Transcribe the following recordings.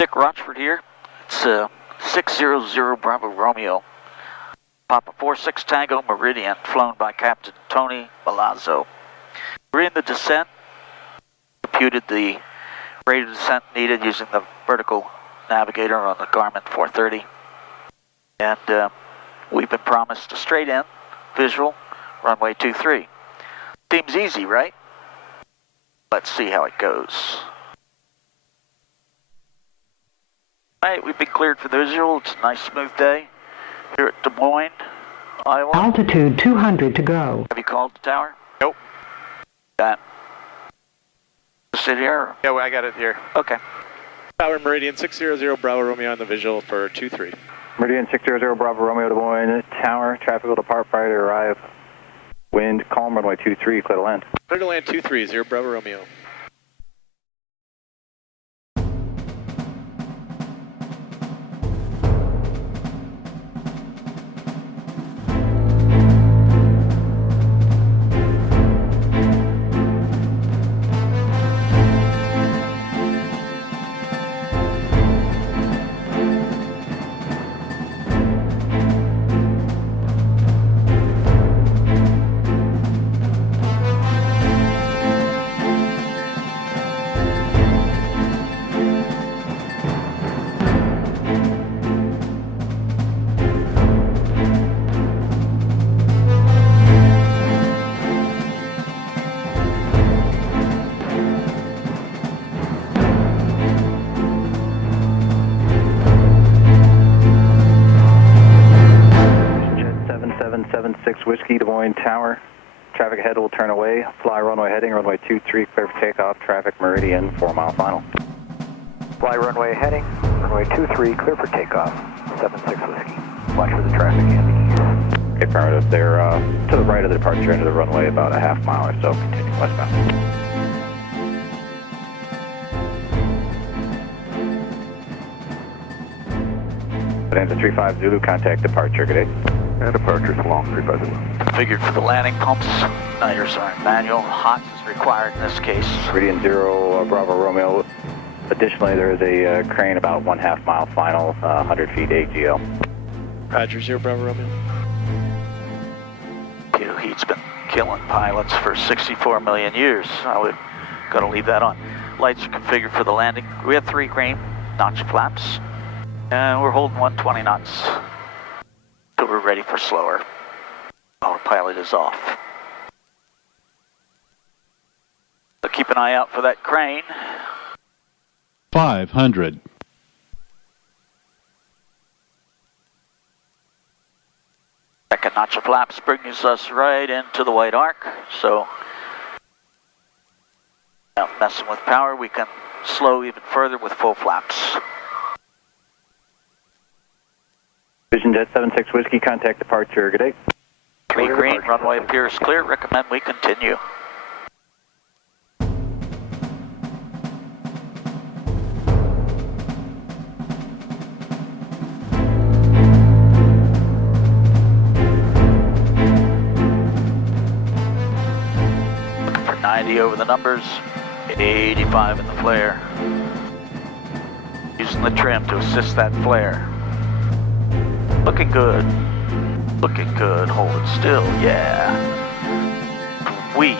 Dick Rochfort here. It's 600 Bravo Romeo, Piper 46 Tango Meridian, flown by Captain Tony Malazzo. We're in the descent, computed the rate of descent needed using the vertical navigator on the Garmin 430. And we've been promised a straight in, visual, runway 23. Seems easy, right? Let's see how it goes. Alright, we've been cleared for the visual. It's a nice smooth day here at Des Moines, Iowa. Altitude 200 to go. Have you called the tower? Nope. Got sit here? Yeah, well, I got it here. Okay. Piper Meridian 600 Bravo Romeo on the visual for 23. Meridian 600 Bravo Romeo Des Moines Tower. Traffic will depart prior to arrive. Wind calm, runway 23, clear to land. Clear to land 230 Bravo Romeo. Whiskey, Des Moines Tower. Traffic ahead will turn away. Fly runway heading, runway 23, clear for takeoff. Traffic Meridian, 4 mile final. Fly runway heading, runway 23, clear for takeoff. 76 Whiskey. Watch for the traffic and the east. Okay, affirmative. They're to the right of the departure end of the runway, about a half mile or so, continuing westbound. Bonanza 35 Zulu, contact departure. Good day. And departures along 35 Zulu. Configured for the landing pumps. Niters are in manual. Hot is required in this case. Meridian 0 Bravo Romeo. Additionally, there is a crane about 1/2 mile final, 100 feet AGL. Roger, 0 Bravo Romeo. Heat's been killing pilots for 64 million years. I would gotta leave that on. Lights are configured for the landing. We have 3 green notch flaps, and we're holding 120 knots. So we're ready for slower. Autopilot is off. So keep an eye out for that crane. 500. Second notch of flaps brings us right into the white arc. So without messing with power, we can slow even further with full flaps. Vision Jet 76 Whiskey, contact departure. Good day. 3 green, runway appears clear. Recommend we continue. Looking for 90 over the numbers, 85 in the flare. Using the trim to assist that flare. Looking good. Looking good. Hold it still. Yeah. Sweet.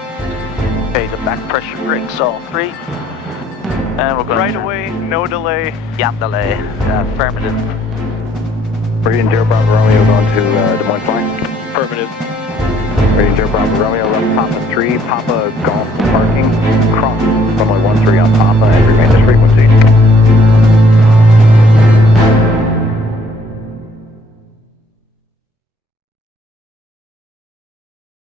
Okay, the back pressure brakes, all 3. And we're going Right away, no delay. Yeah, delay. Affirmative. Meridian 0 Bravo Romeo going to Des Moines flying. Affirmative. Meridian 0 Bravo Romeo, left Papa 3, Papa Golf parking, cross runway 13 on Papa and remain this frequency.